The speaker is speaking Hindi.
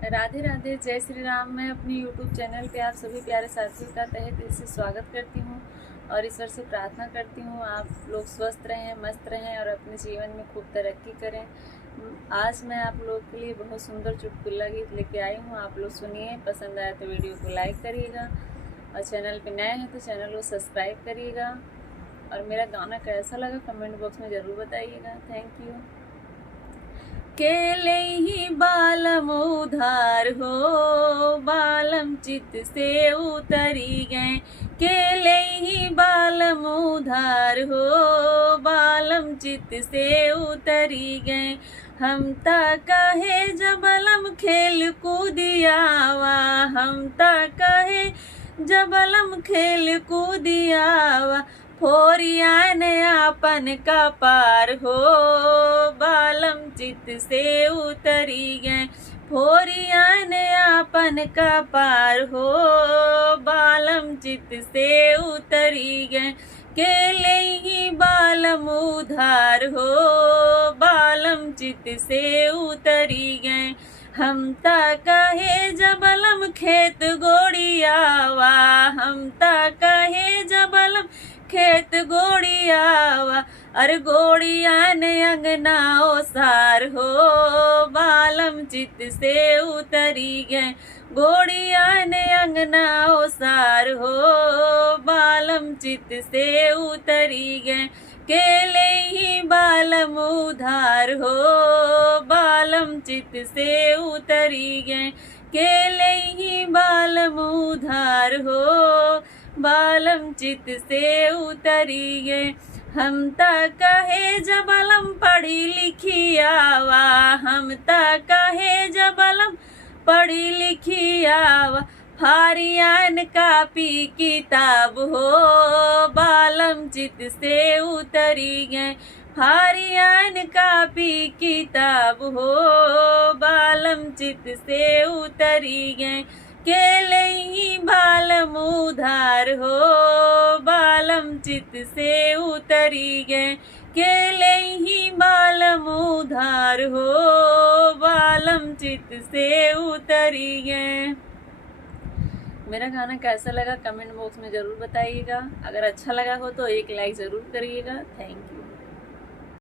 राधे राधे, जय श्री राम। मैं अपनी YouTube चैनल पे आप सभी प्यारे साथियों का तहे दिल से स्वागत करती हूँ और ईश्वर से प्रार्थना करती हूँ आप लोग स्वस्थ रहें, मस्त रहें और अपने जीवन में खूब तरक्की करें। आज मैं आप लोग के लिए बहुत सुंदर चुटकुला गीत लेके आई हूँ। आप लोग सुनिए, पसंद आया तो वीडियो को लाइक करिएगा और चैनल पे नए हैं तो चैनल को सब्सक्राइब करिएगा। और मेरा गाना कैसा लगा कमेंट बॉक्स में ज़रूर बताइएगा। Thank you. केले ही बालम उधार हो, बालम चित से उतरी गए। केले ही बालम उधार हो, बालम चित से उतरी गए। हम ता कहे जबलम खेल कूदियावा, हम ता कहे जबलम खेल कूदियावा। फोरिया नयापन का पार हो, बालम चित से उतरी गए। फोरिया नयापन का पार हो, बालम चित से उतरी गए। केले ही बालम उधार हो, बालम चित से उतरी गए। हम ता कहे जबलम खेत गोड़ियावा, हम ता कहे जबलम खेत गोड़ियावा। अरे गोड़िया ने अंगना ओसार हो, बालम चित से उतरी गए। गोड़िया ने अंगना ओसार हो, बालम चित से उतरी गए। केले ही बालम उधार हो, बालम चित से उतरी गए। केले ही बालम उधार हो, बालम चित से उतरी गए। हम ता कहे जबलम पढ़ी लिखी आवा, हम ता कहे जबलम पढ़ी लिखी आवा। फारियान कापी किताब हो, बालम चित से उतरी गए। फारियान कापी किताब हो, बालम चित से उतरी गए। केले ही बालम उधार हो, बालम चित से उतरी गए। केले ही बालम उधार हो, बालम चित से उतरी गए। मेरा गाना कैसा लगा कमेंट बॉक्स में ज़रूर बताइएगा। अगर अच्छा लगा हो तो एक लाइक ज़रूर करिएगा। Thank you.